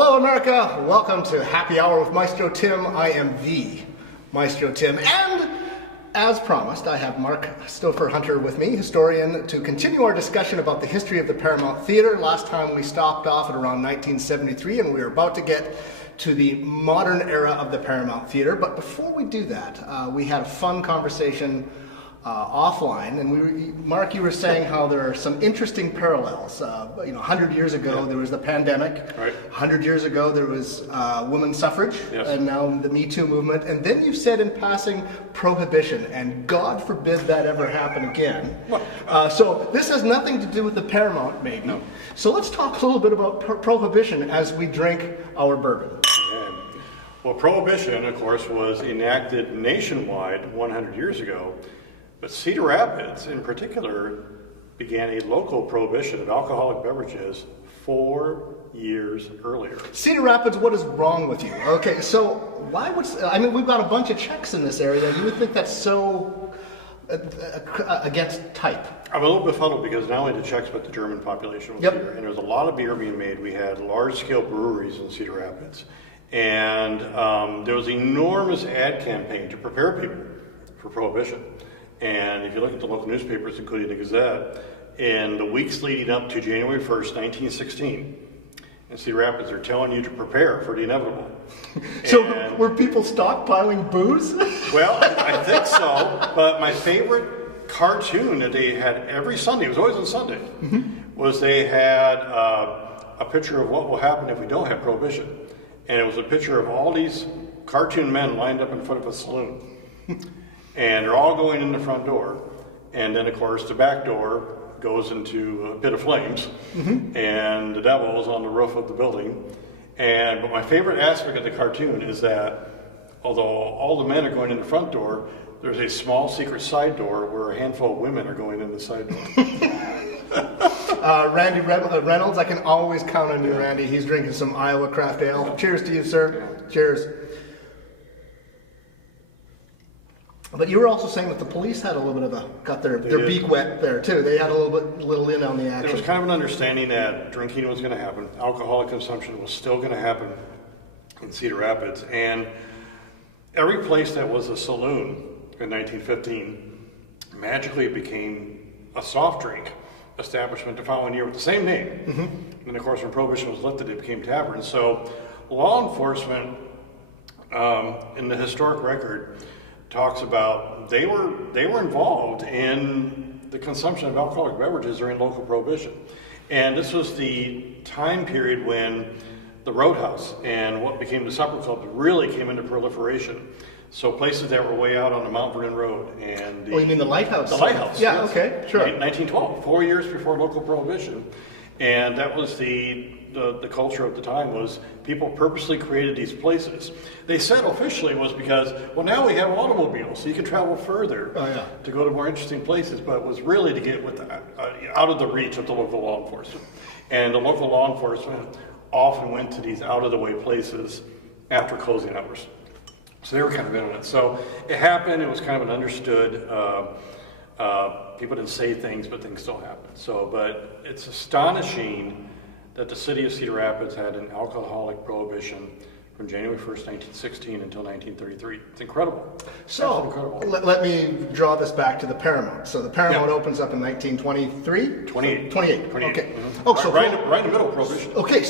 Hello, America. Welcome to Happy Hour with Maestro Tim. I am the Maestro Tim. And as promised, I have Mark Stoffer Hunter with me, historian, to continue our discussion about the history of the Paramount Theatre. Last time we stopped off at around 1973, and we are about to get to the modern era of the Paramount Theatre. But before we do that, we had a fun conversation offline, and Mark, you were saying how there are some interesting parallels. 100 years ago there was the pandemic. Right. 100 years ago there was women's suffrage, yes. And now the Me Too movement. And then you said in passing prohibition, and God forbid that ever happen again. So this has nothing to do with the Paramount, maybe. No. So let's talk a little bit about prohibition as we drink our bourbon. Well, prohibition, of course, was enacted nationwide 100 years ago. But Cedar Rapids, in particular, began a local prohibition of alcoholic beverages 4 years earlier. Cedar Rapids, what is wrong with you? Okay, so why would... we've got a bunch of Czechs in this area. You would think that's so against type. I'm a little befuddled because not only the Czechs, but the German population was here. And there was a lot of beer being made. We had large-scale breweries in Cedar Rapids. And there was an enormous ad campaign to prepare people for prohibition. And if you look at the local newspapers, including the Gazette, in the weeks leading up to January 1st, 1916, in Cedar Rapids, they're telling you to prepare for the inevitable. So were people stockpiling booze? Well, I think so. But my favorite cartoon that they had every Sunday, it was always on Sunday, was they had a picture of what will happen if we don't have prohibition. And it was a picture of all these cartoon men lined up in front of a saloon. And they're all going in the front door. And then, of course, the back door goes into a pit of flames. And the devil is on the roof of the building. But my favorite aspect of the cartoon is that although all the men are going in the front door, there's a small secret side door where a handful of women are going in the side door. Randy Reynolds, I can always count on you, Randy. He's drinking some Iowa Craft Ale. Cheers to you, sir. Yeah. Cheers. But you were also saying that the police had a little bit of got their beak wet there too. They had a little in on the action. There was kind of an understanding that drinking was going to happen, alcoholic consumption was still going to happen in Cedar Rapids, and every place that was a saloon in 1915 magically became a soft drink establishment the following year with the same name. And of course, when Prohibition was lifted, it became taverns. So law enforcement in the historic record talks about they were involved in the consumption of alcoholic beverages during local prohibition. And this was the time period when the Roadhouse and what became the supper clubs really came into proliferation. So places that were way out on the Mount Vernon Road and you mean the Lighthouse? The Lighthouse. Yeah, yes. okay, sure. 1912, 4 years before local prohibition. And that was the culture of the time, was people purposely created these places. They said officially it was because, well, now we have automobiles, so you can travel further to go to more interesting places, but it was really to get out of the reach of the local law enforcement. And the local law enforcement often went to these out-of-the-way places after closing hours. So they were kind of in on it. So it happened, it was kind of an understood, people didn't say things, but things still happened. But it's astonishing that the city of Cedar Rapids had an alcoholic prohibition from January 1st, 1916 until 1933. It's incredible. So incredible. Let me draw this back to the Paramount. So the Paramount opens up in 1923? 28. 28. 28. Okay. Oh, so right in the middle of prohibition. Okay,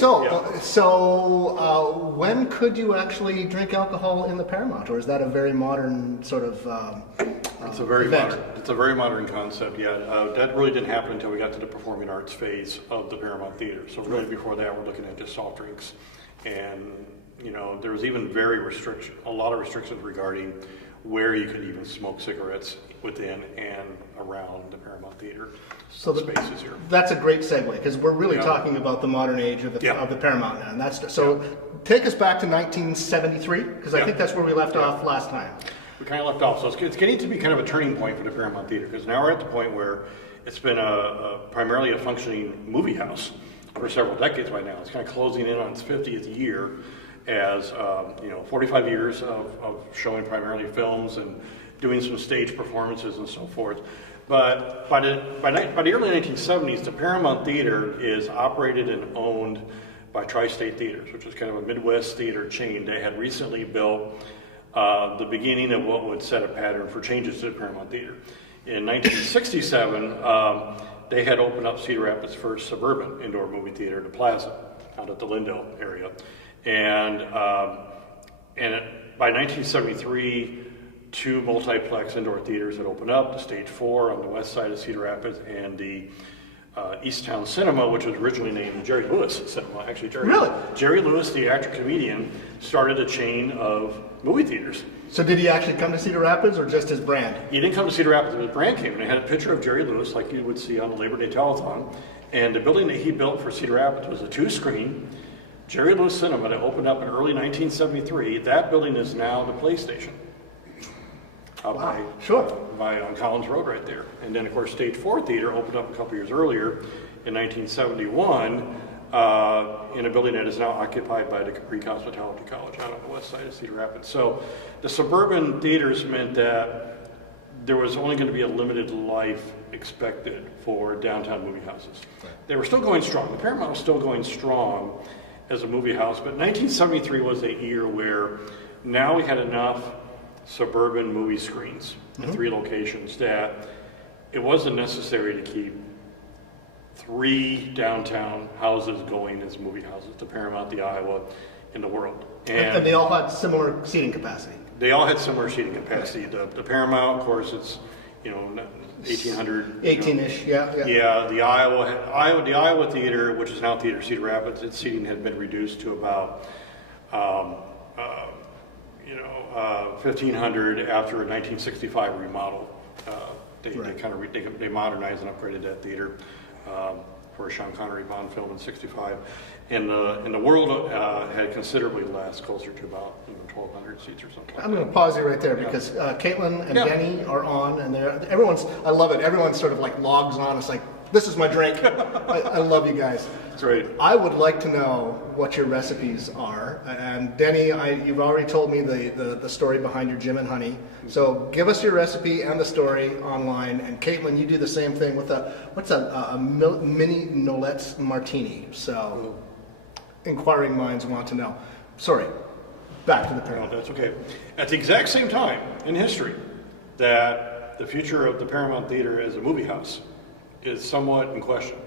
when could you actually drink alcohol in the Paramount, or is that a very modern sort of It's a very event? modern. It's a very modern concept. Yeah, that really didn't happen until we got to the performing arts phase of the Paramount Theatre. So really, before that, we're looking at just soft drinks, and there was even a lot of restrictions regarding where you could even smoke cigarettes within and around the Paramount Theatre. So the spaces here. That's a great segue, because we're really talking about the modern age of the Paramount now. And that's so. Take us back to 1973, because I think that's where we left off last time. We kind of left off. So it's getting to be kind of a turning point for the Paramount Theatre, because now we're at the point where it's been primarily a functioning movie house for several decades by now. It's kind of closing in on its 50th year as 45 years of showing primarily films and doing some stage performances and so forth. But by the early 1970s, the Paramount Theatre is operated and owned by by Tri-State Theaters, which was kind of a Midwest theater chain. They had recently built the beginning of what would set a pattern for changes to the Paramount Theater. In 1967, they had opened up Cedar Rapids' first suburban indoor movie theater, the Plaza, out at the Lindale area. And by 1973, 2 multiplex indoor theaters had opened up, the Stage 4 on the west side of Cedar Rapids, and the Easttown Cinema, which was originally named Jerry Lewis Cinema. Actually, Jerry Lewis, the actor-comedian, started a chain of movie theaters. So did he actually come to Cedar Rapids, or just his brand? He didn't come to Cedar Rapids, his brand came, and it had a picture of Jerry Lewis, like you would see on the Labor Day Telethon. And the building that he built for Cedar Rapids was a 2-screen Jerry Lewis Cinema that opened up in early 1973. That building is now the PlayStation. By on Collins Road right there. And then, of course, Stage 4 Theater opened up a couple years earlier in 1971 in a building that is now occupied by the Capri Hospitality College out on the west side of Cedar Rapids. So the suburban theaters meant that there was only going to be a limited life expected for downtown movie houses. Right. They were still going strong. The Paramount was still going strong as a movie house, but 1973 was a year where now we had enough suburban movie screens in 3 locations that it wasn't necessary to keep 3 downtown houses going as movie houses, the Paramount, the Iowa, and the World. And they all had similar seating capacity. They all had similar seating capacity. The Paramount, of course, it's 1,800. 18-ish, yeah. Yeah, the Iowa Theater, which is now Theater Cedar Rapids, its seating had been reduced to about 1,500 after a 1965 remodel. They modernized and upgraded that theater for a Sean Connery Bond film in '65, and the World had considerably less, closer to about 1,200 seats or something. I'm going to pause you right there because Caitlin and Denny are on, and I love it. Everyone sort of like logs on. It's like, this is my drink. I love you guys. That's right. I would like to know what your recipes are. And Denny, you've already told me the story behind your Jim and Honey. So give us your recipe and the story online. And Caitlin, you do the same thing with a mini Nolet's martini. So inquiring minds want to know. Sorry, back to the Paramount. No, that's okay. At the exact same time in history that the future of the Paramount Theater as a movie house is somewhat in question,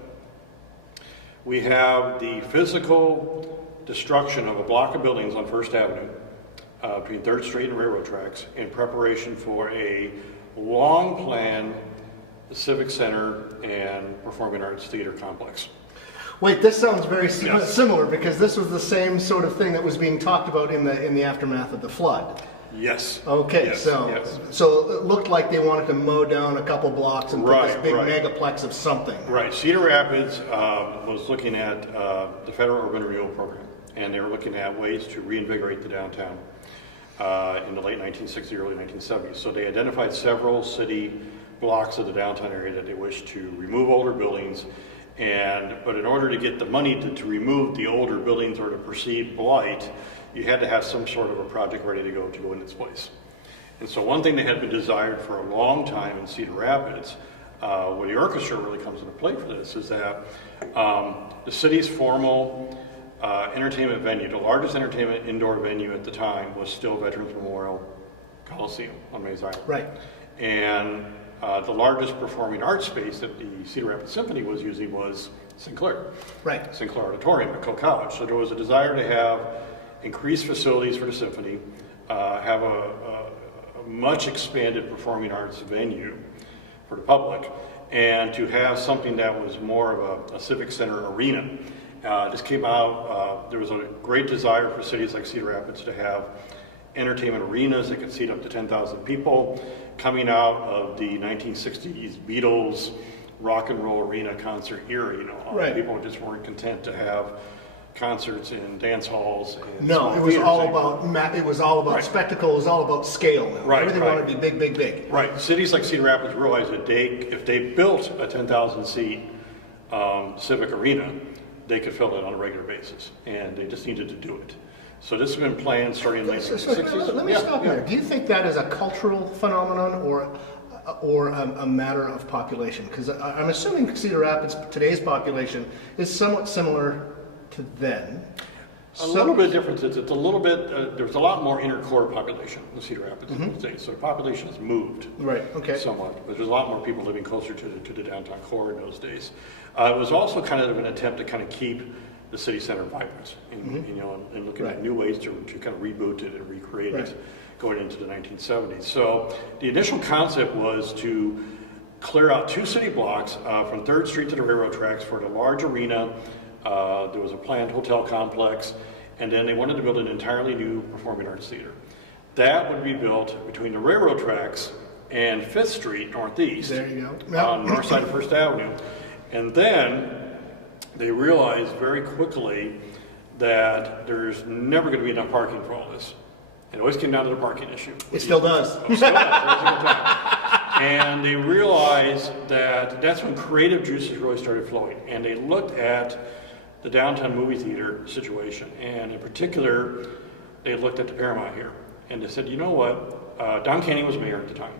we have the physical destruction of a block of buildings on First Avenue between 3rd Street and railroad tracks in preparation for a long-planned civic center and performing arts theater complex. Wait, this sounds very similar, because this was the same sort of thing that was being talked about in the aftermath of the flood. Yes. Okay, yes, so yes. So it looked like they wanted to mow down a couple blocks and put this big megaplex of something. Right. Cedar Rapids was looking at the Federal Urban Renewal Program, and they were looking at ways to reinvigorate the downtown in the late 1960s, early 1970s. So they identified several city blocks of the downtown area that they wished to remove older buildings, but in order to get the money to remove the older buildings or to perceived blight, you had to have some sort of a project ready to go in its place. And so one thing that had been desired for a long time in Cedar Rapids, where the orchestra really comes into play for this, is that the city's formal entertainment venue, the largest entertainment indoor venue at the time, was still Veterans Memorial Coliseum on Mays Island. Right. And the largest performing arts space that the Cedar Rapids Symphony was using was Sinclair. Right. Sinclair Auditorium at Coe College. So there was a desire to have increased facilities for the symphony, have a much expanded performing arts venue for the public, and to have something that was more of a civic center arena. This came out, there was a great desire for cities like Cedar Rapids to have entertainment arenas that could seat up to 10,000 people, coming out of the 1960s Beatles rock and roll arena concert era. People just weren't content to have concerts in dance halls. No, it was all about spectacle. It was all about scale. Everything wanted to be big, big, big. Right. Cities like Cedar Rapids realized that if they built a 10,000 seat civic arena, they could fill it on a regular basis, and they just needed to do it. So this has been planned starting in the late 1960s. Let me stop there. Do you think that is a cultural phenomenon or a matter of population? Because I'm assuming Cedar Rapids, today's population, is somewhat similar to then. A little bit different. It's a little bit, there's a lot more inner core population in Cedar Rapids these days. So the population has moved somewhat, but there's a lot more people living closer to the downtown core in those days. It was also kind of an attempt to kind of keep the city center vibrant, and looking at new ways to kind of reboot it and recreate it going into the 1970s. So the initial concept was to clear out 2 city blocks from 3rd Street to the railroad tracks for the large arena. There was a planned hotel complex, and then they wanted to build an entirely new performing arts theater. That would be built between the railroad tracks and 5th Street Northeast. There you go. Yep. On the north side of 1st Avenue. And then they realized very quickly that there's never going to be enough parking for all this. It always came down to the parking issue. It still does. And they realized that that's when creative juices really started flowing. And they looked at the downtown movie theater situation. And in particular, they looked at the Paramount here. And they said, you know what? Don Canning was mayor at the time.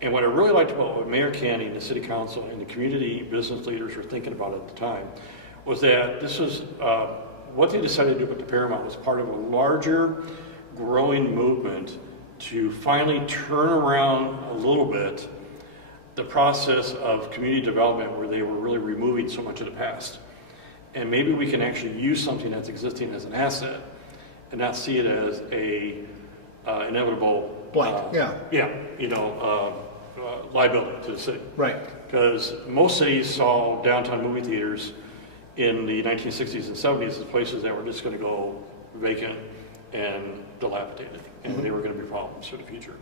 And what I really liked about what Mayor Canning, the city council, and the community business leaders were thinking about at the time was that this was, what they decided to do with the Paramount was part of a larger, growing movement to finally turn around a little bit the process of community development where they were really removing so much of the past. And maybe we can actually use something that's existing as an asset and not see it as a inevitable liability to the city. Right. Because most cities saw downtown movie theaters in the 1960s and 70s as places that were just going to go vacant and dilapidated, and they were going to be problems for the future.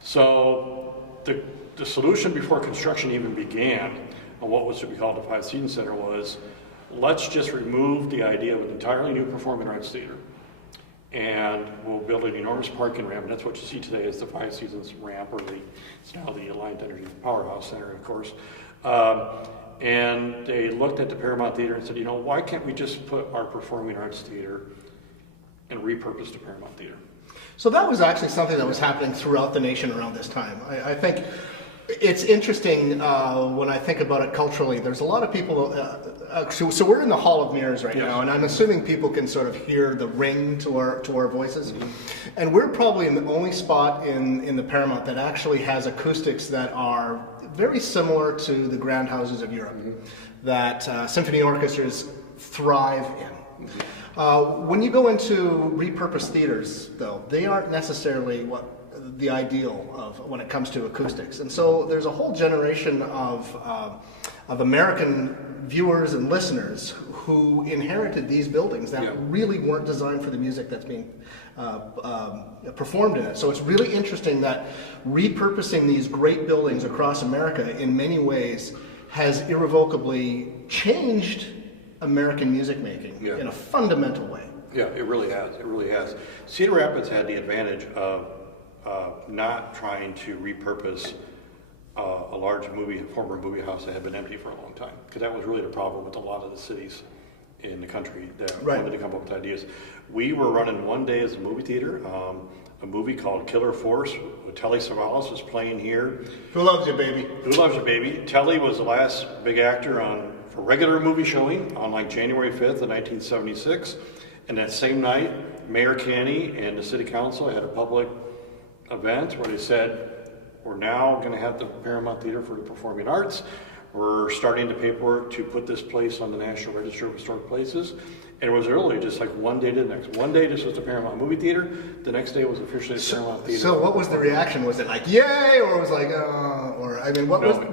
So the solution before construction even began on what was to be called the Five Seasons Center was, let's just remove the idea of an entirely new performing arts theater, and we'll build an enormous parking ramp, and that's what you see today as the Five Seasons ramp, or it's now the Alliant Energy Powerhouse Center, of course. And they looked at the Paramount Theater and said, why can't we just put our performing arts theater and repurpose the Paramount Theater? So that was actually something that was happening throughout the nation around this time. I think it's interesting when I think about it culturally. There's a lot of people, so we're in the Hall of Mirrors right now, and I'm assuming people can sort of hear the ring to our voices. And we're probably in the only spot in the Paramount that actually has acoustics that are very similar to the grand houses of Europe, that symphony orchestras thrive in. When you go into repurposed theaters, though, they aren't necessarily the ideal of when it comes to acoustics. And so there's a whole generation of American viewers and listeners who inherited these buildings that really weren't designed for the music that's being performed in it. So it's really interesting that repurposing these great buildings across America in many ways has irrevocably changed American music making in a fundamental way. Yeah, it really has. It really has. Cedar Rapids had the advantage of not trying to repurpose a large former movie house that had been empty for a long time, because that was really the problem with a lot of the cities in the country that wanted to come up with ideas. We were running one day as a movie theater, a movie called Killer Force. Telly Savalas was playing here. Who Loves You, Baby? Who Loves You, Baby? Telly was the last big actor for regular movie showing on January 5th of 1976. And that same night, Mayor Canning and the city council had a public event where they said, we're now going to have the Paramount Theater for the Performing Arts. We're starting the paperwork to put this place on the National Register of Historic Places. And it was literally just like one day to the next. One day this was the Paramount Movie Theater. The next day it was officially the Paramount Theater. So what was the reaction? Was it like, yay? Or was it like,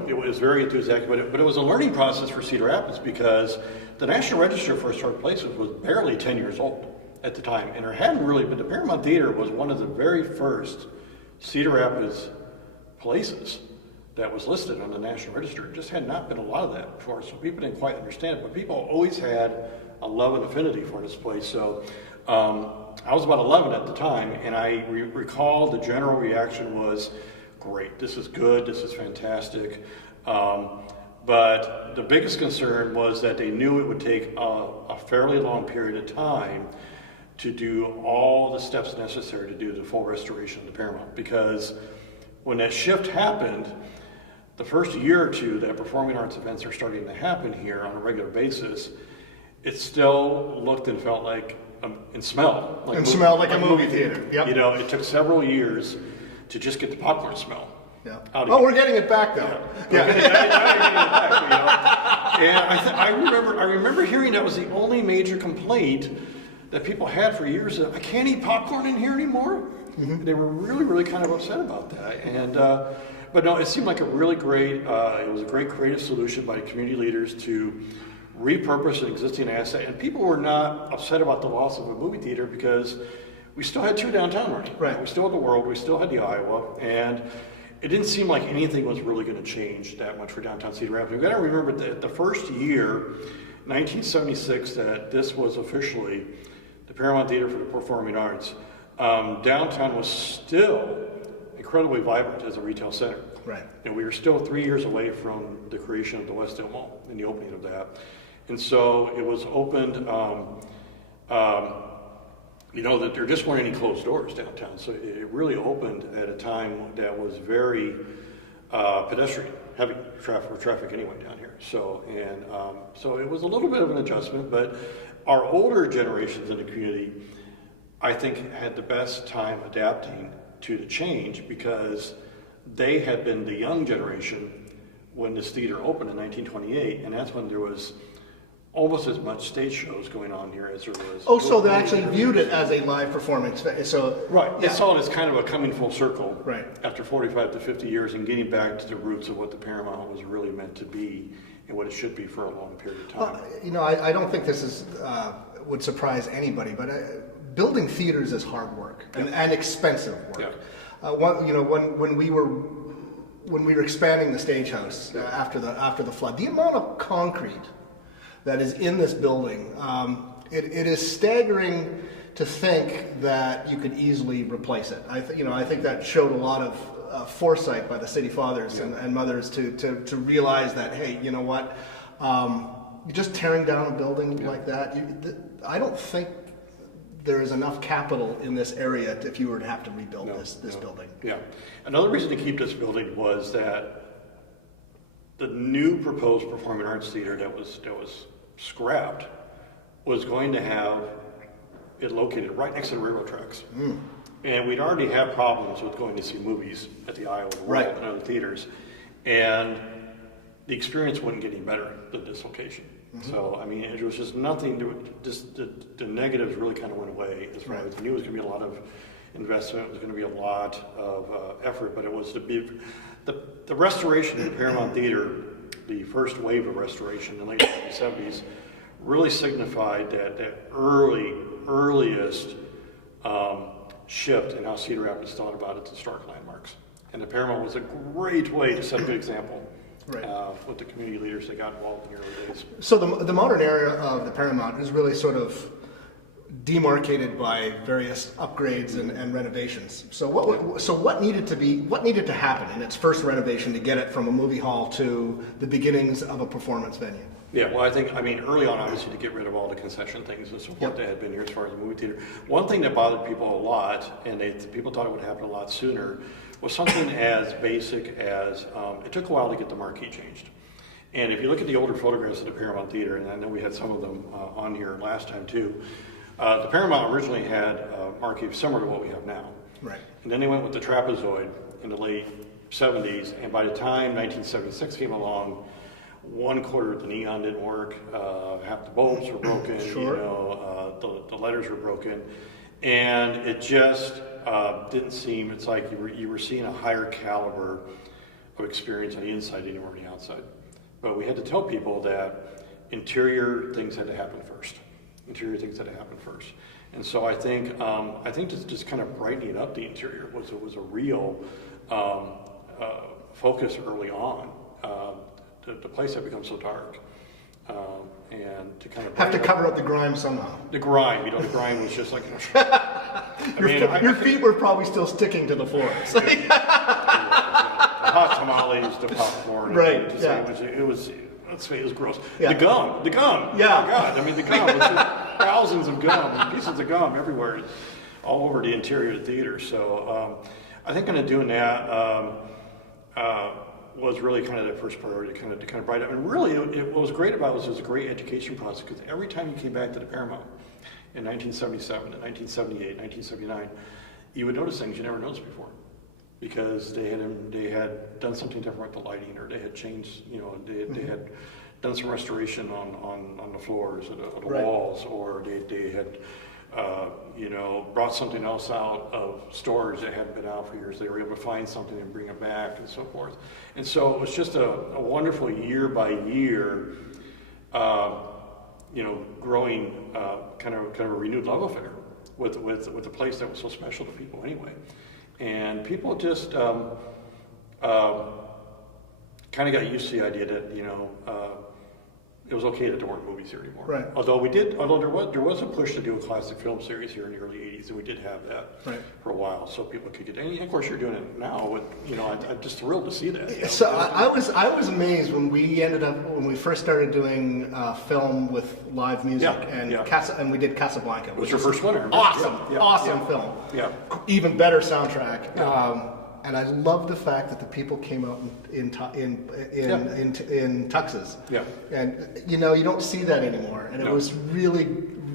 It was very enthusiastic, but it was a learning process for Cedar Rapids, because the National Register for Historic Places was barely 10 years old at the time. And there hadn't really been, the Paramount Theater was one of the very first Cedar Rapids places that was listed on the National Register. It just had not been a lot of that before, so people didn't quite understand it, but people always had a love and affinity for this place. So I was about 11 at the time, and I recall the general reaction was, great, this is good, this is fantastic. But the biggest concern was that they knew it would take a fairly long period of time to do all the steps necessary to do the full restoration of the Paramount, because when that shift happened, the first year or two that performing arts events are starting to happen here on a regular basis, it still looked and felt like, and smelled like, smelled like a movie theater. Yep. You know, it took several years to just get the popcorn smell. Yeah. Out of Oh, here. we're getting it back though. Yeah. And I remember hearing that was the only major complaint that people had for years. I can't eat popcorn in here anymore. Mm-hmm. They were really, really kind of upset about that. And but no, it seemed like a really great. It was a great creative solution by community leaders to repurpose an existing asset, and people were not upset about the loss of a movie theater because we still had two downtown running. Right. We still had the World. We still had the Iowa, and it didn't seem like anything was really going to change that much for downtown Cedar Rapids. We've got to remember that the first year, 1976, that this was officially the Paramount Theatre for the Performing Arts, downtown was still incredibly vibrant as a retail center. Right. And we were still 3 years away from the creation of the Westdale Mall and the opening of that. And so it was opened, you know, that there just weren't any closed doors downtown. So it really opened at a time that was very pedestrian, heavy traffic anyway down here. So, so it was a little bit of an adjustment, but our older generations in the community, I think, had the best time adapting to the change because they had been the young generation when this theater opened in 1928, and that's when there was almost as much stage shows going on here as there was. Oh, so they actually viewed it as a live performance. So right, yeah. they saw it as kind of a coming full circle. Right. After 45 to 50 years and getting back to the roots of what the Paramount was really meant to be and what it should be for a long period of time. You know, I don't think this is would surprise anybody, but building theaters is hard work and expensive work. Yeah. You know, when we were expanding the Stagehouse after the flood, the amount of concrete that is in this building, it is staggering to think that you could easily replace it. I think that showed a lot of foresight by the city fathers and mothers to realize that, hey, you know what, just tearing down a building like that, I don't think there is enough capital in this area if you were to have to rebuild this building. Yeah. Another reason to keep this building was that the new proposed performing arts theater that was scrapped was going to have it located right next to the railroad tracks. Mm. And we'd already had problems with going to see movies at the Iowa World and other theaters. And the experience wasn't getting better than this location. Mm-hmm. So, I mean, it was just nothing the negatives really kind of went away as far as I knew it was going to be a lot of investment, it was going to be a lot of effort, but it was the restoration of the Paramount Theater, the first wave of restoration in the late 1970s, really signified that earliest shift in how Cedar Rapids thought about its historic landmarks. And the Paramount was a great way to set a good example with the community leaders that got involved in the early days. So the modern era of the Paramount is really sort of demarcated by various upgrades and renovations. So what needed to happen in its first renovation to get it from a movie hall to the beginnings of a performance venue? Yeah, well, I mean, early on, obviously, to get rid of all the concession things and so forth that had been here as far as the movie theater. One thing that bothered people a lot, and people thought it would happen a lot sooner, was something as basic as it took a while to get the marquee changed. And if you look at the older photographs of the Paramount Theater, and I know we had some of them on here last time too, the Paramount originally had a marquee similar to what we have now. Right. And then they went with the trapezoid in the late 70s, and by the time 1976 came along, 1/4 of the neon didn't work, half the bulbs were broken, the letters were broken, and it just didn't seem, it's like you were seeing a higher caliber of experience on the inside than you were on the outside. But we had to tell people that interior things had to happen first. And so I think just kind of brightening up the interior was a real focus early on. The place had become so dark, and to kind of have to cover up the grime somehow. The grime was just like your feet were probably still sticking to the floors. The hot tamales, the popcorn, right? It was gross. Yeah. The gum. Yeah. Oh God, I mean, the gum was just thousands of gum, and pieces of gum everywhere, all over the interior of the theater. So I think in doing that. was really kind of the first priority to kind of brighten up. And really, what was great about it was a great education process, because every time you came back to the Paramount in 1977, in 1978, 1979, you would notice things you never noticed before, because they had done something different with the lighting, or they had changed, they had done some restoration on the floors or the Right. walls, or they had brought something else out of stores that hadn't been out for years. They were able to find something and bring it back and so forth. And so it was just a wonderful year by year, growing kind of a renewed love affair with a place that was so special to people anyway. And people just kind of got used to the idea that, it was okay that there weren't movies here anymore. Right. Although there was a push to do a classic film series here in the early '80s, and we did have that for a while, so people could get. And of course, you're doing it now. With I'm just thrilled to see that. So I was amazed when we first started doing film with live music, and we did Casablanca. It was your first winner. Awesome film. Yeah. Even better soundtrack. And I love the fact that the people came out in tuxes. Yeah. And you don't see that anymore. And it was really,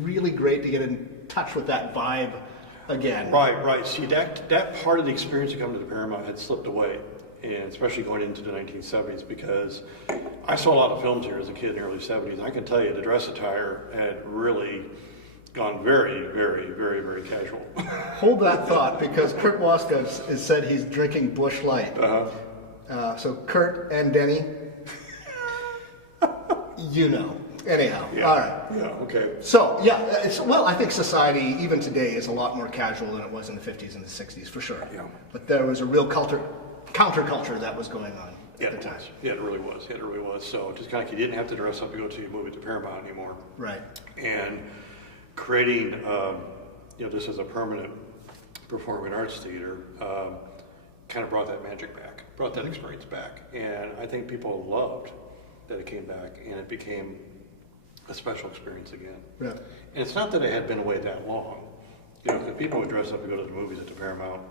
really great to get in touch with that vibe again. Right. See, that part of the experience of coming to the Paramount had slipped away, and especially going into the 1970s, because I saw a lot of films here as a kid in the early 70s. And I can tell you the dress attire had really gone very, very, very, very casual. Hold that thought, because Kurt Waska has said he's drinking Busch Light. So Kurt and Denny, Anyhow, all right. Yeah, okay. So, I think society, even today, is a lot more casual than it was in the 50s and the 60s, for sure. Yeah. But there was a real counterculture that was going on at the time. Yeah, it really was. So just kind of, you didn't have to dress up to go to a movie at the Paramount anymore. Right. And creating, this as a permanent performing arts theater, kind of brought that magic back, brought that experience back. And I think people loved that it came back, and it became a special experience again. Yeah. And it's not that it had been away that long. The people would dress up to go to the movies at the Paramount,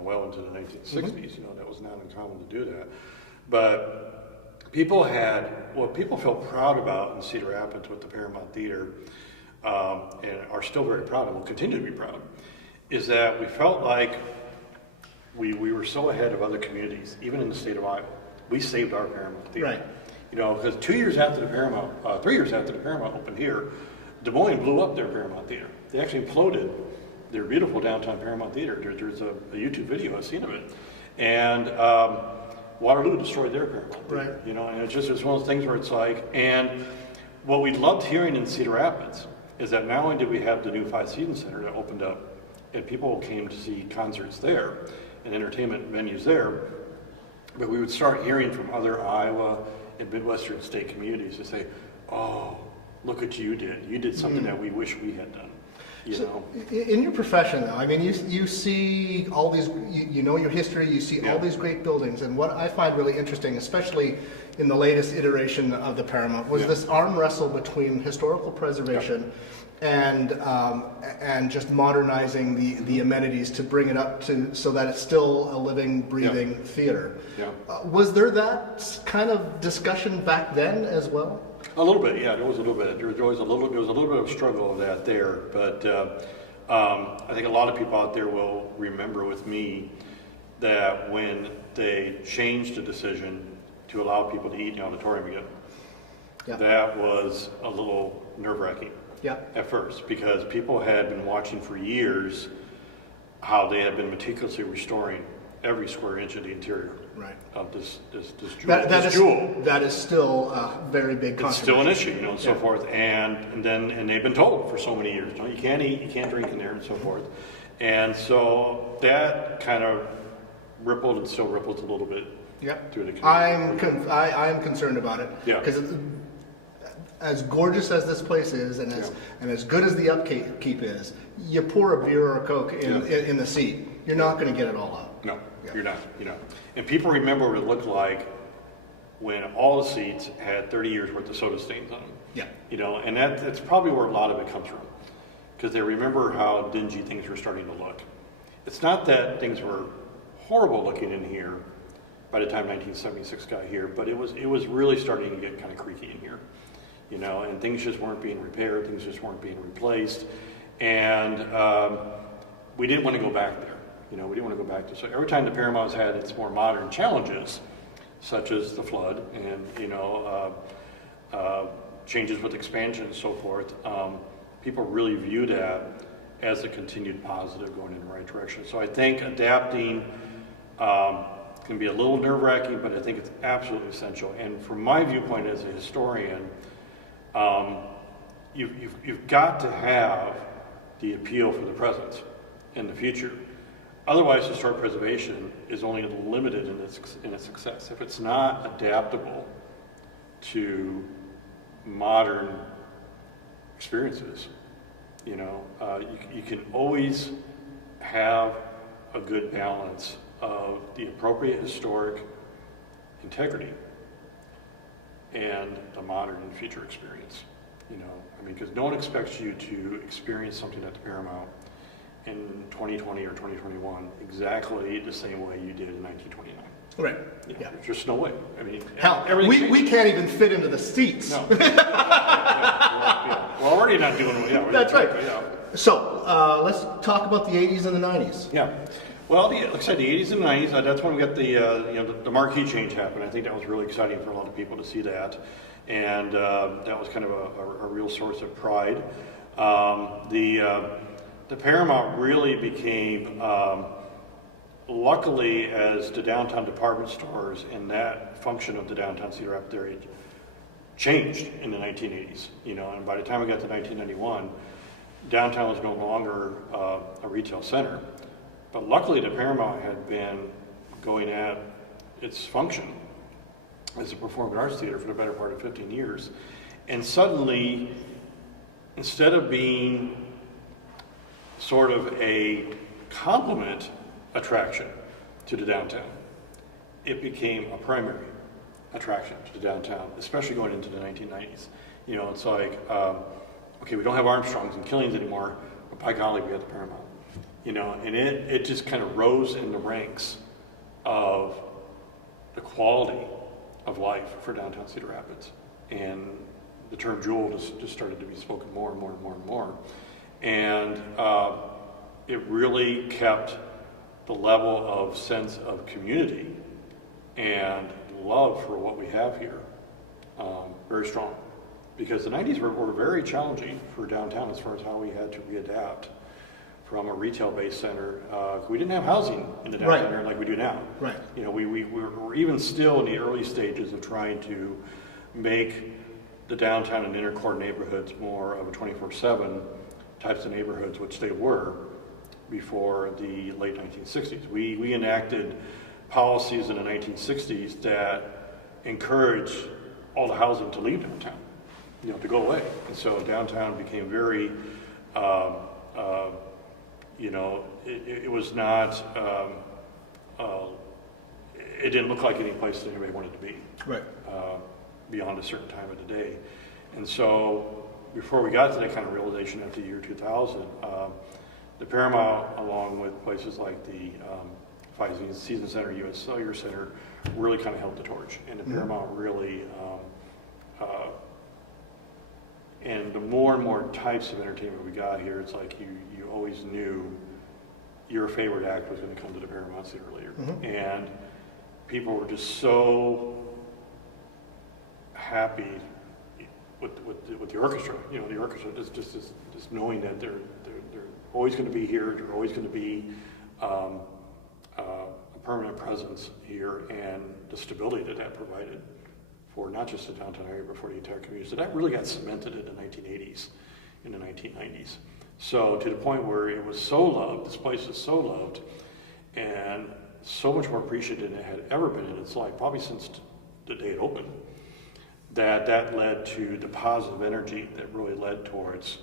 well into the 1960s. That was not uncommon to do that. But people felt proud about in Cedar Rapids with the Paramount Theater, and are still very proud and will continue to be proud, is that we felt like we were so ahead of other communities, even in the state of Iowa. We saved our Paramount Theater. Right. Because 3 years after the Paramount opened here, Des Moines blew up their Paramount Theater. They actually imploded their beautiful downtown Paramount Theater. There's a YouTube video I've seen of it. And Waterloo destroyed their Paramount Theater. Right. And it's one of those things where it's like, and what we loved hearing in Cedar Rapids is that not only did we have the new Five Seasons Center that opened up, and people came to see concerts there and entertainment venues there, but we would start hearing from other Iowa and Midwestern state communities to say, "Oh, look what you did! You did something that we wish we had done." In your profession, though, I mean, you see all these, you know your history, you see all these great buildings, and what I find really interesting, especially in the latest iteration of the Paramount, was this arm wrestle between historical preservation and just modernizing the amenities to bring it up to so that it's still a living, breathing theater. Yeah. Was there that kind of discussion back then as well? A little bit, yeah. There was a little bit. There was a little bit of struggle of that there, but I think a lot of people out there will remember with me that when they changed the decision to allow people to eat in the auditorium again, that was a little nerve-wracking at first, because people had been watching for years how they had been meticulously restoring every square inch of the interior of this jewel. That is still a very big controversy. It's still an issue, and so forth. And they've been told for so many years, you can't eat, you can't drink in there, and so forth. And so that kind of rippled and still ripples a little bit through the community. I'm concerned about it because as gorgeous as this place is, and as good as the upkeep is, you pour a beer or a Coke in the seat, you're not going to get it all out. No, you're not. And people remember what it looked like when all the seats had 30 years worth of soda stains on them. Yeah. And that's probably where a lot of it comes from, because they remember how dingy things were starting to look. It's not that things were horrible looking in here, by the time 1976 got here, but it was really starting to get kind of creaky in here, you know, and things just weren't being repaired, things just weren't being replaced, and we didn't want to go back there. You know, we didn't want to go back to, so every time the Paramount's had its more modern challenges, such as the flood and, you know, changes with expansion and so forth, people really view that as a continued positive going in the right direction. So I think adapting can be a little nerve-wracking, but I think it's absolutely essential. And from my viewpoint as a historian, you've got to have the appeal for the present and the future. Otherwise, historic preservation is only limited in its success. If it's not adaptable to modern experiences, you know, you can always have a good balance of the appropriate historic integrity and the modern and future experience. You know, I mean, because no one expects you to experience something at the Paramount in 2020 or 2021 exactly the same way you did in 1929. Right. You know, Yeah. There's just no way. I mean, Hell, everything we can't even fit into the seats. No. We're already not doing it. Yeah, That's right. Yeah. So let's talk about the 80s and the 90s. Yeah. Well, like I said, the 80s and 90s, that's when we got the marquee change happen. I think that was really exciting for a lot of people to see that. And that was kind of a real source of pride. The Paramount really became, luckily, as the downtown department stores and that function of the downtown Cedar Rapids area changed in the 1980s. You know, and by the time we got to 1991, downtown was no longer a retail center. But luckily, the Paramount had been going at its function as a performing arts theater for the better part of 15 years. And suddenly, instead of being sort of a complement attraction to the downtown, it became a primary attraction to the downtown, especially going into the 1990s. You know, it's like, okay, we don't have Armstrongs and Killings anymore, but by golly, we have the Paramount. You know, and it just kind of rose in the ranks of the quality of life for downtown Cedar Rapids. And the term jewel just started to be spoken more and more and more and more. And it really kept the level of sense of community and love for what we have here very strong. Because the 90s were very challenging for downtown as far as how we had to readapt from a retail-based center. We didn't have housing in the downtown area like we do now. Right. You know, we're even still in the early stages of trying to make the downtown and inner core neighborhoods more of a 24/7 types of neighborhoods, which they were before the late 1960s. We enacted policies in the 1960s that encouraged all the housing to leave downtown, you know, to go away. And so downtown became very, you know, it was not, it didn't look like any place that anybody wanted to be. Right. Beyond a certain time of the day. And so before we got to that kind of realization after the year 2000, the Paramount, along with places like the Five Seasons Center, U.S. Cellular Center, really kind of held the torch. And the Paramount really, and the more and more types of entertainment we got here, it's like you always knew your favorite act was going to come to the Paramount sooner or later. And people were just so happy with the orchestra. You know, the orchestra just knowing that they're always going to be here. They're always going to be a permanent presence here, and the stability that provided for not just the downtown area, but for the entire community. So that really got cemented in the 1980s, in the 1990s. So to the point where it was so loved, this place was so loved, and so much more appreciated than it had ever been in its life, probably since the day it opened, that led to the positive energy that really led towards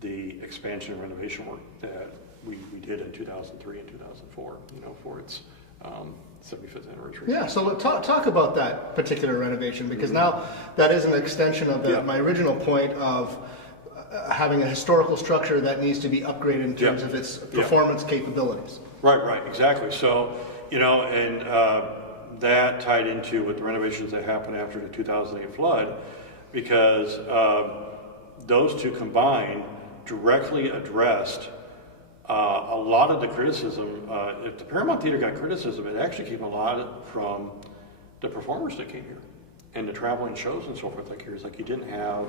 the expansion and renovation work that we did in 2003 and 2004, you know, for its 75th anniversary. Yeah, so talk about that particular renovation, because now that is an extension of my original point of having a historical structure that needs to be upgraded in terms of its performance capabilities. Right, exactly. So, you know, and that tied into with the renovations that happened after the 2008 flood, because those two combined directly addressed a lot of the criticism. If the Paramount Theater got criticism, it actually came a lot from the performers that came here and the traveling shows and so forth. Like here, it's like you didn't have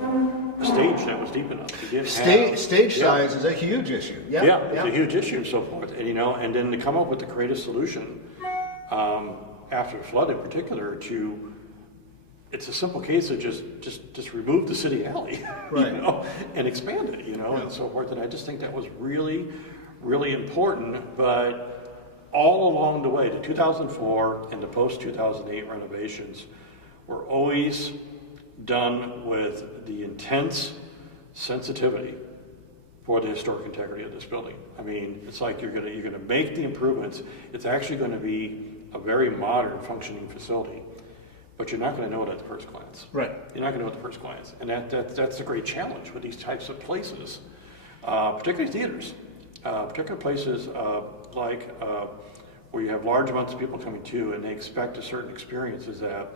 a stage that was deep enough. You didn't have Stage size is a huge issue. Yeah, it's a huge issue and so forth. And and then to come up with the creative solution after the flood in particular it's a simple case of just remove the city alley, right. And expand it, and so forth. And I just think that was really, really important. But all along the way, the 2004 and the post-2008 renovations were always done with the intense sensitivity for the historic integrity of this building. I mean, it's like you're gonna make the improvements. It's actually going to be a very modern, functioning facility. But you're not going to know it at the first glance. Right. You're not going to know it at the first glance. And that's a great challenge with these types of places, particularly theaters, particular places where you have large amounts of people coming to and they expect a certain experience, is that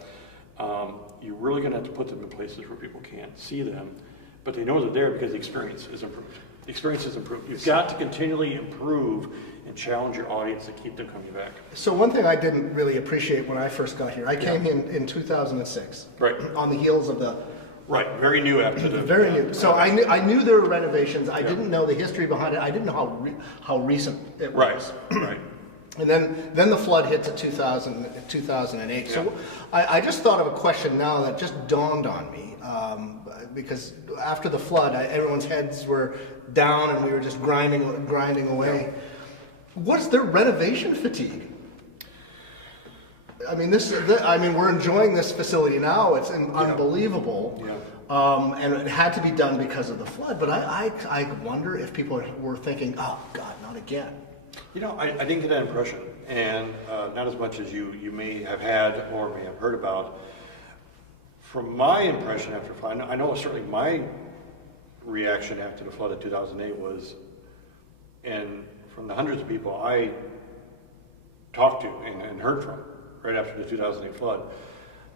you're really going to have to put them in places where people can't see them, but they know they're there because the experience is improved. The experience is improved. You've got to continually improve and challenge your audience to keep them coming back. So one thing I didn't really appreciate when I first got here, I came in 2006, right, on the heels of the very new after the very new. So I knew there were renovations. I didn't know the history behind it. I didn't know how recent it was. Right. And then the flood hit to 2008. So I just thought of a question now that just dawned on me, because after the flood, everyone's heads were down and we were just grinding away. What's their renovation fatigue? I mean, we're enjoying this facility now. It's unbelievable. Yeah. And it had to be done because of the flood. But I wonder if people were thinking, oh God, not again. I didn't get that impression, and not as much as you may have had or may have heard about. From my impression after the flood, I know certainly my reaction after the flood of 2008 was, and from the hundreds of people I talked to and heard from right after the 2008 flood,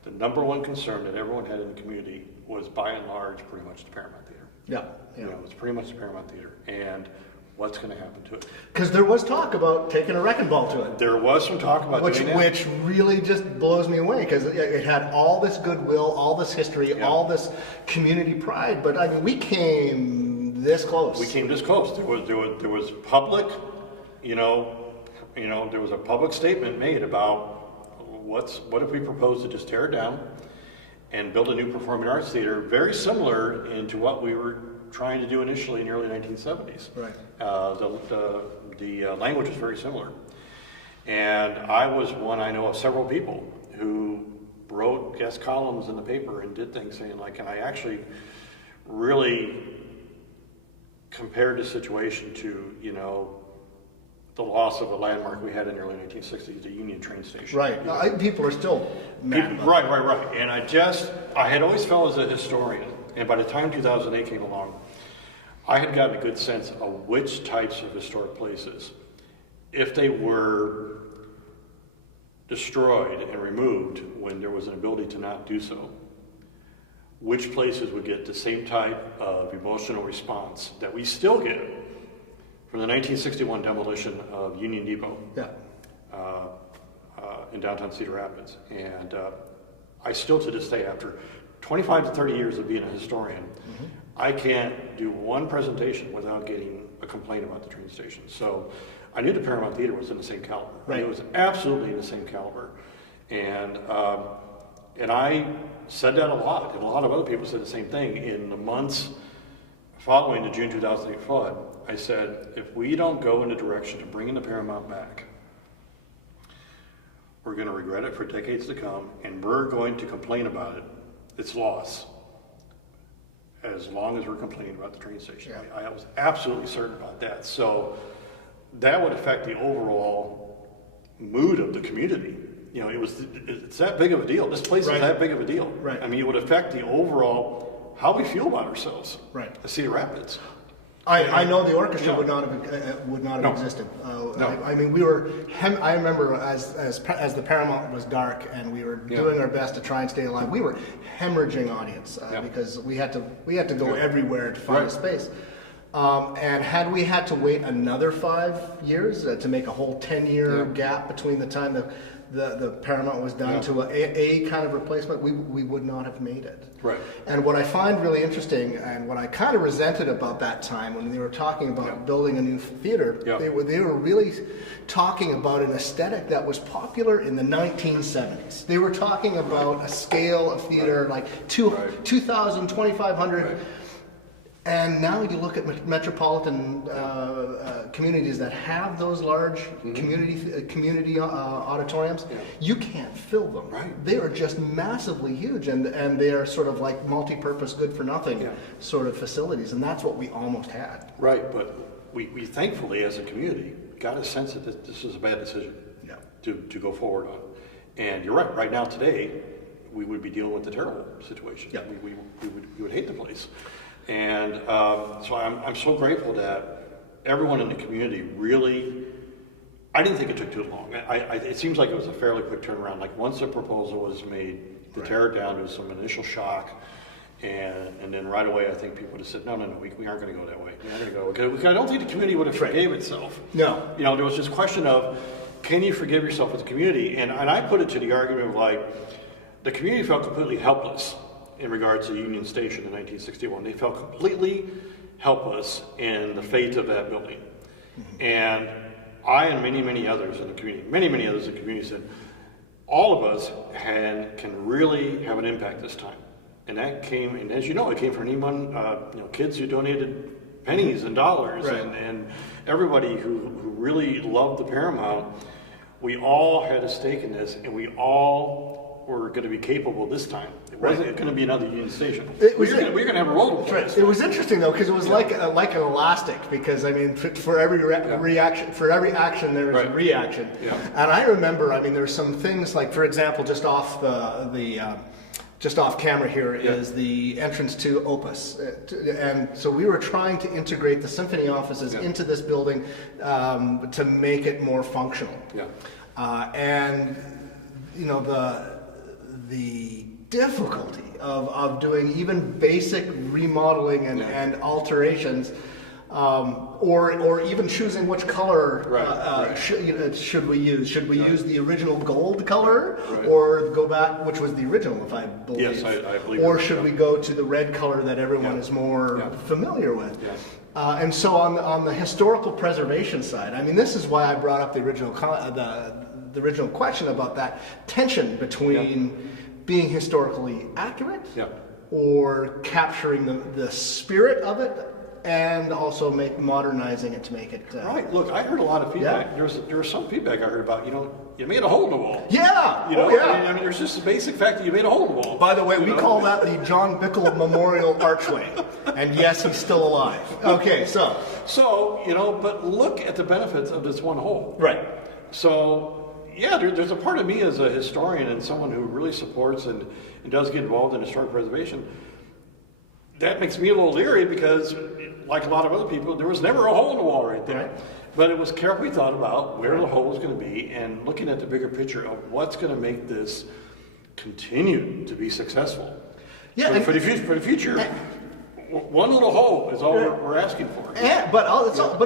the number one concern that everyone had in the community was, by and large, pretty much the Paramount Theater. Yeah. It was pretty much the Paramount Theater, and what's going to happen to it? Because there was talk about taking a wrecking ball to it. There was some talk about doing that. Which really just blows me away, because it had all this goodwill, all this history, all this community pride. But I mean, we came this close. We came this close. There was public, there was a public statement made about what if we propose to just tear it down and build a new performing arts theater, very similar into what we were trying to do initially in the early 1970s. Right. The language was very similar. And I was one, I know of several people who wrote guest columns in the paper and did things saying and I actually really compared the situation to, the loss of a landmark we had in the early 1960s, the Union train station. Right. People are still mad. Right. And I had always felt as a historian, and by the time 2008 came along, I had gotten a good sense of which types of historic places, if they were destroyed and removed when there was an ability to not do so, which places would get the same type of emotional response that we still get from the 1961 demolition of Union Depot in downtown Cedar Rapids. And I still, to this day, after 25 to 30 years of being a historian, I can't do one presentation without getting a complaint about the train station. So I knew the Paramount Theater was in the same caliber. Right. It was absolutely in the same caliber. And I said that a lot, and a lot of other people said the same thing. In the months following the June 2008 flood, I said, if we don't go in the direction of bringing the Paramount back, we're going to regret it for decades to come, and we're going to complain about it, its loss, as long as we're complaining about the train station. Yeah. I was absolutely certain about that. So that would affect the overall mood of the community. It's that big of a deal. This place is that big of a deal. Right. I mean, it would affect the overall, how we feel about ourselves. Right. Cedar Rapids. I know the orchestra Yeah. would not have No. existed. No. I mean, we were. I remember as the Paramount was dark and we were doing our best to try and stay alive. We were hemorrhaging audience because we had to go everywhere to find a space. And had we had to wait another 5 years to make a whole 10-year gap between the time the Paramount was done to a kind of replacement, we would not have made it. Right. And what I find really interesting, and what I kind of resented about that time when they were talking about building a new theater, they were really talking about an aesthetic that was popular in the 1970s. They were talking about a scale of theater like 2,000, 2,500. And now you look at metropolitan communities that have those large community auditoriums, you can't fill them. Right. They are just massively huge, and they are sort of like multi-purpose, good-for-nothing sort of facilities, and that's what we almost had. Right, but we thankfully, as a community, got a sense that this is a bad decision to go forward on. And you're right, right now, today, we would be dealing with a terrible situation. Yeah. We would hate the place. And so I'm so grateful that everyone in the community really, I didn't think it took too long. It seems like it was a fairly quick turnaround. Like once a proposal was made to tear it down, there was some initial shock. And then right away, I think people just said, no, we aren't going to go that way. We aren't going to go. Because I don't think the community would have forgave itself. No. You know, there was this question of, can you forgive yourself as a community? And I put it to the argument of like, the community felt completely helpless in regards to Union Station in 1961. They felt completely helpless in the fate of that building. And I and many others in the community, many others in the community said, all of us can really have an impact this time. And that came, and as you know, it came from anyone, kids who donated pennies and dollars, and everybody who really loved the Paramount. We all had a stake in this, and we all were going to be capable this time. It wasn't going to be another Union Station. We're going to have a role to play. It was interesting though, because it was like an elastic. Because I mean, for every reaction, for every action, there is a reaction. Yeah. And I remember, I mean, there were some things like, for example, just off just off camera here is the entrance to Opus. And so we were trying to integrate the symphony offices into this building to make it more functional. Yeah. And you know, the difficulty of doing even basic remodeling and alterations, or even choosing which color should we use? Should we use the original gold color, or go back, which was the original, if I believe? Yes, I believe. Or should we go to the red color that everyone is more familiar with? Yeah. And so on the historical preservation side, I mean, this is why I brought up the original the original question about that tension between being historically accurate or capturing the spirit of it, and also modernizing it to make it right. Look, I heard a lot of feedback. There was some feedback I heard about, you made a hole in the wall. Yeah. I mean, there's just the basic fact that you made a hole in the wall. By the way, we call that the John Bickle Memorial Archway, and yes, he's still alive. Okay, so but look at the benefits of this one hole. Right. So. Yeah, there's a part of me as a historian and someone who really supports and does get involved in historic preservation. That makes me a little leery because, like a lot of other people, there was never a hole in the wall right there. Right. But it was carefully thought about where the hole was going to be and looking at the bigger picture of what's going to make this continue to be successful. Yeah, for the future. One little hole is all we're asking for. Yeah, but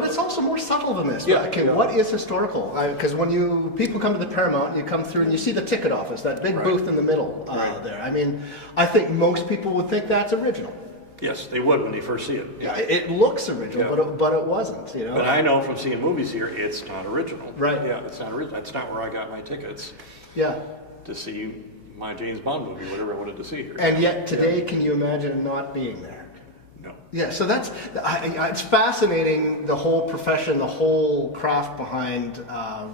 it's also more subtle than this. Yeah, okay, what is historical? Because when people come to the Paramount, you come through and you see the ticket office, that big booth in the middle there. I mean, I think most people would think that's original. Yes, they would when they first see it. Yeah, it looks original, but it wasn't. But I know from seeing movies here, it's not original. Right. Yeah, it's not original. That's not where I got my tickets. Yeah. To see my James Bond movie, whatever I wanted to see here. And yet today, can you imagine not being there? No. Yeah, so it's fascinating, the whole profession, the whole craft behind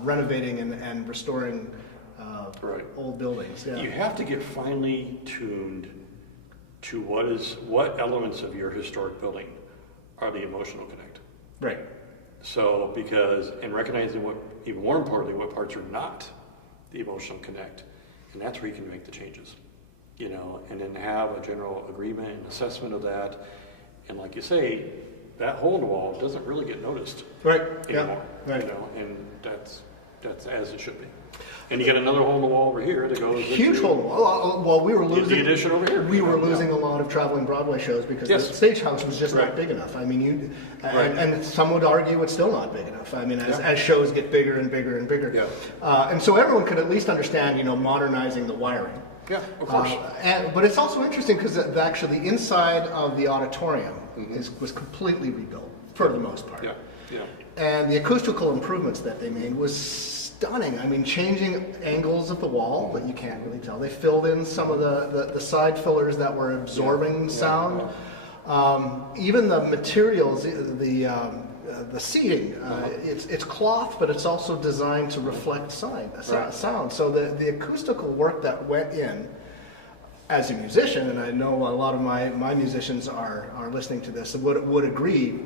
renovating and restoring old buildings. Yeah. You have to get finely tuned to what elements of your historic building are the emotional connect. Right. So and recognizing even more importantly, what parts are not the emotional connect, and that's where you can make the changes. And then have a general agreement and assessment of that. And like you say, that hole in the wall doesn't really get noticed Right. anymore. Yeah. Right. You know, and that's as it should be. And you get another hole in the wall over here that goes Huge into hole in the wall. Well, we were losing the addition over here. We were losing a lot of traveling Broadway shows because Yes. the stagehouse was just Right. not big enough. I mean, Right. and some would argue it's still not big enough. I mean, as shows get bigger and bigger and bigger, and so everyone could at least understand, modernizing the wiring. Yeah, of course. But it's also interesting because actually the inside of the auditorium was completely rebuilt for the most part. Yeah, yeah. And the acoustical improvements that they made was stunning. I mean, changing angles of the wall that you can't really tell. They filled in some of the side fillers that were absorbing sound. Even the materials, the seating, it's cloth, but it's also designed to reflect sound. So the acoustical work that went in, as a musician, and I know a lot of my musicians are listening to this, would agree,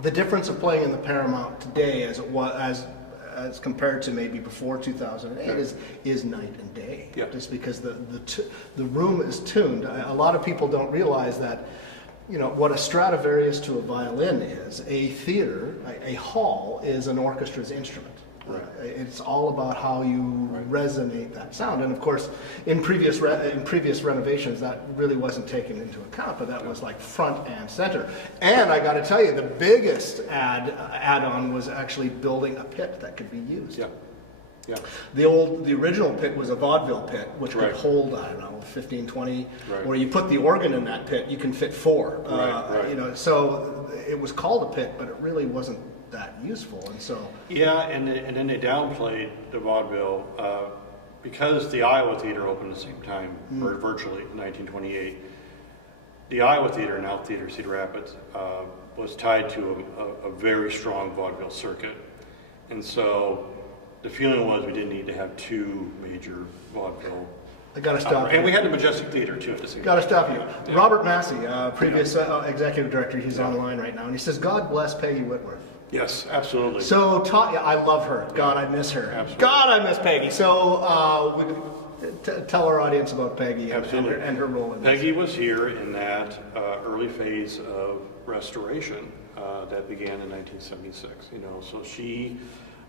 the difference of playing in the Paramount today as compared to maybe before 2008 is night and day. Yeah. Just because the room is tuned. A lot of people don't realize that, what a Stradivarius to a violin is. A theater, a hall, is an orchestra's instrument. Right. It's all about how you resonate that sound, and of course, in previous renovations, that really wasn't taken into account. But that was like front and center. And I got to tell you, the biggest add-on was actually building a pit that could be used. Yeah. Yeah. The original pit was a vaudeville pit, which could Right. hold, I don't know, 15, 20. Right. Where you put the organ in that pit, you can fit 4. Right. So it was called a pit, but it really wasn't that useful, and so. Yeah, and then they downplayed the vaudeville because the Iowa Theater opened at the same time, or virtually, in 1928. The Iowa Theater, now Theater Cedar Rapids, was tied to a very strong vaudeville circuit, and so the feeling was we didn't need to have 2 major vaudeville. I got to stop you. And we had the Majestic Theater too at the same time. Got to stop you. Yeah. Robert Massey, previous executive director, he's online right now, and he says, "God bless Peggy Whitworth." Yes, absolutely. So, I love her. God, I miss her. Absolutely. God, I miss Peggy. So, tell our audience about Peggy and her role in this. Peggy was here in that early phase of restoration that began in 1976. So she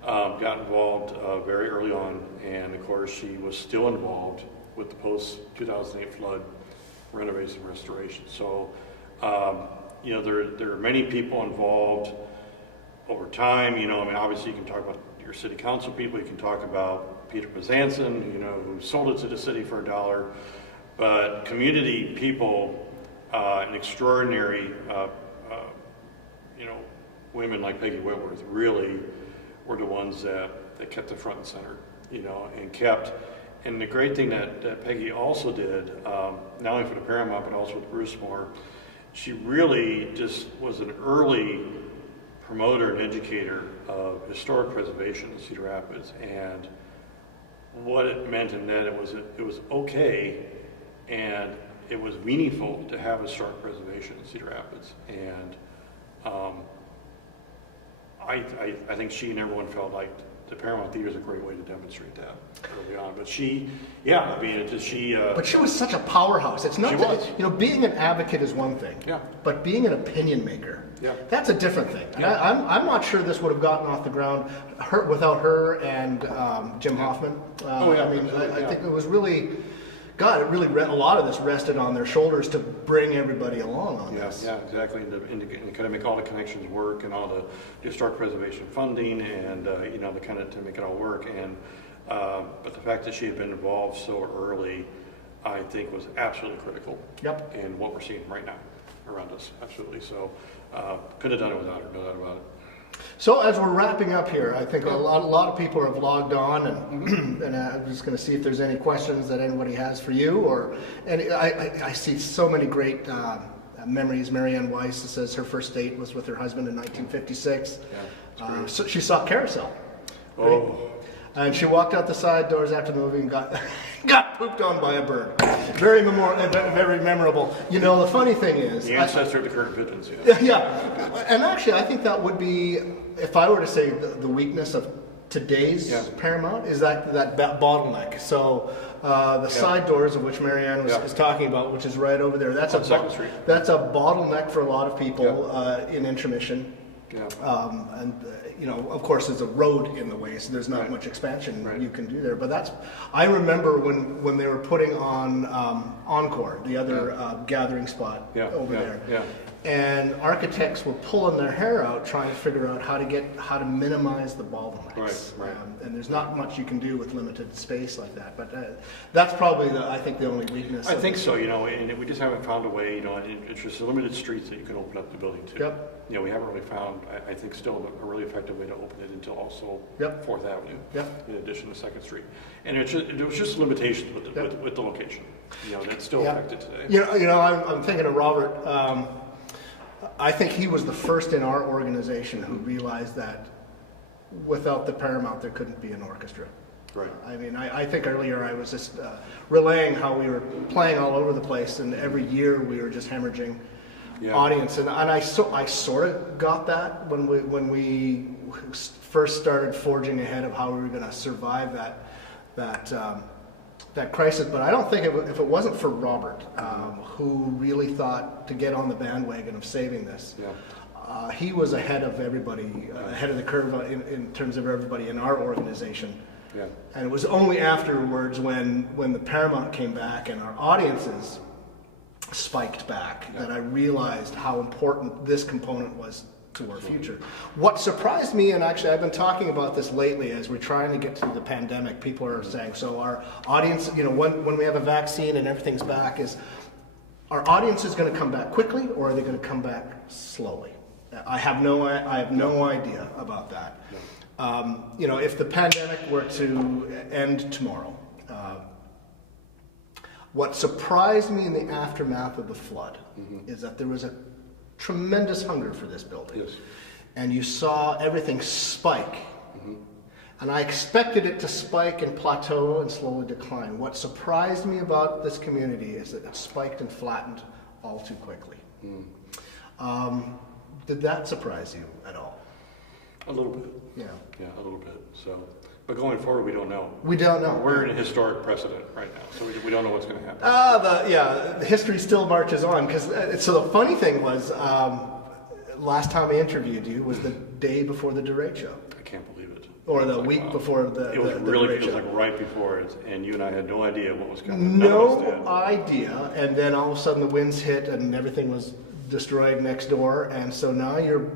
got involved very early on, and of course she was still involved with the post-2008 flood renovation restoration. So, there are many people involved over time. Obviously you can talk about your city council people, you can talk about Peter Pazanson, who sold it to the city for $1, but community people, and extraordinary, women like Peggy Whitworth really were the ones that kept the front and center, and the great thing that Peggy also did, not only for the Paramount, but also with Bruce Moore, she really just was an early promoter and educator of historic preservation in Cedar Rapids, and what it meant, and that it was okay and it was meaningful to have historic preservation in Cedar Rapids. And I think she and everyone felt like the Paramount Theater is a great way to demonstrate that early on. But But she was such a powerhouse. It's not She that, was. Being an advocate is one thing. Yeah. But being an opinion maker, Yeah. that's a different thing. And Yeah. I'm not sure this would have gotten off the ground without her and Jim Hoffman. I think it was really, God, a lot of this rested on their shoulders to bring everybody along on this. Yeah, exactly. And to kind of make all the connections work, and all the historic preservation funding, and to make it all work. And but the fact that she had been involved so early, I think, was absolutely critical. Yep. In what we're seeing right now around us, absolutely. So could have done it without her, no doubt about it. So as we're wrapping up here, I think a lot of people have logged on, and I'm just going to see if there's any questions that anybody has for you. And I see so many great memories. Marianne Weiss says her first date was with her husband in 1956. Yeah, so she saw Carousel. Oh. Right? And she walked out the side doors after the movie and got pooped on by a bird. Very memorable. The funny thing is, The ancestor of the current pigeons. Yeah. yeah, and actually, I think that would be, if I were to say the weakness of today's Paramount is that bottleneck. So the side doors of which Marianne is talking about, which is right over there, that's a bottleneck for a lot of people in intermission. And of course, there's a road in the way, so there's not much expansion you can do there. But I remember when they were putting on Encore, the other gathering spot over there. And architects were pulling their hair out trying to figure out how to minimize the bottlenecks. And there's not much you can do with limited space like that. But that's probably I think the only weakness. I think so. And we just haven't found a way. It's just limited streets that you can open up the building to. We haven't really found, I think, still a really effective way to open it into also 4th Avenue, in addition to 2nd Street. And it was just limitations with the location. That's still affected today. I'm thinking of Robert. I think he was the first in our organization who realized that without the Paramount, there couldn't be an orchestra. Right. I mean, I think earlier I was just relaying how we were playing all over the place, and every year we were just hemorrhaging audience, and I sort of got that when we first started forging ahead of how we were going to survive that crisis. But I don't think if it wasn't for Robert, who really thought to get on the bandwagon of saving this, he was ahead of everybody, ahead of the curve in terms of everybody in our organization. And it was only afterwards when the Paramount came back and our audiences spiked back that I realized how important this component was to our future. What surprised me, and actually I've been talking about this lately as we're trying to get through the pandemic, people are saying, so our audience, when we have a vaccine and everything's back, is our audience is going to come back quickly, or are they going to come back slowly? I have no idea about that. If the pandemic were to end tomorrow, what surprised me in the aftermath of the flood is that there was a tremendous hunger for this building. And you saw everything spike. And I expected it to spike and plateau and slowly decline. What surprised me about this community is that it spiked and flattened all too quickly. Did that surprise you at all? A little bit. Yeah, a little bit. But going forward, we don't know. We don't know. We're in a historic precedent right now, so we don't know what's going to happen. The history still marches on. So the funny thing was, last time I interviewed you was the day before the Durate show. I can't believe it. Or the week before the It was the really, Durate it was show. like right before it, and you and I had no idea what was coming. No idea, and then all of a sudden the winds hit and everything was destroyed next door, and so now you've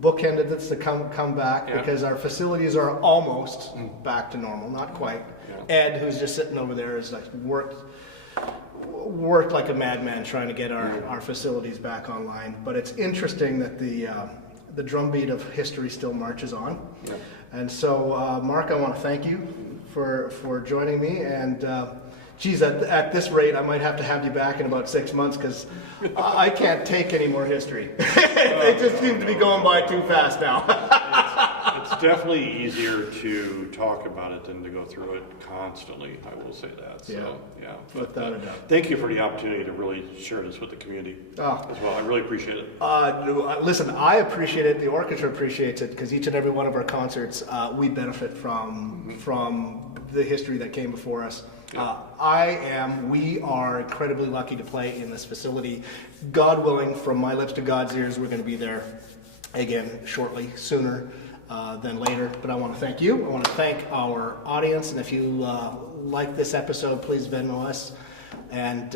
bookended this to come back because our facilities are almost back to normal, not quite. Ed, who's just sitting over there, is like worked like a madman trying to get our facilities back online. But it's interesting that the drumbeat of history still marches on. And so, Mark, I want to thank you for joining me. And geez, at this rate, I might have to have you back in about 6 months because I can't take any more history. They just seem to be going by too fast now. It's definitely easier to talk about it than to go through it constantly. I will say that. So, without a doubt. Thank you for the opportunity to really share this with the community as well. I really appreciate it. Listen, I appreciate it. The orchestra appreciates it because each and every one of our concerts, we benefit from the history that came before us. We are incredibly lucky to play in this facility. God willing, from my lips to God's ears, we're going to be there again shortly, sooner than later. But I want to thank you. I want to thank our audience. And if you like this episode, please Venmo us. And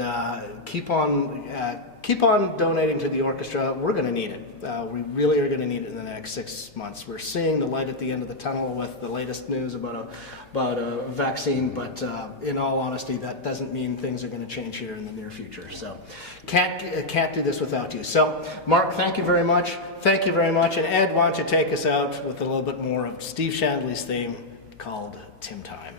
keep on donating to the orchestra. We're going to need it. We really are going to need it in the next 6 months. We're seeing the light at the end of the tunnel with the latest news about a vaccine, but in all honesty, that doesn't mean things are going to change here in the near future. So can't do this without you. So Mark, thank you very much. Thank you very much. And Ed, why don't you take us out with a little bit more of Steve Shandley's theme called Tim Time.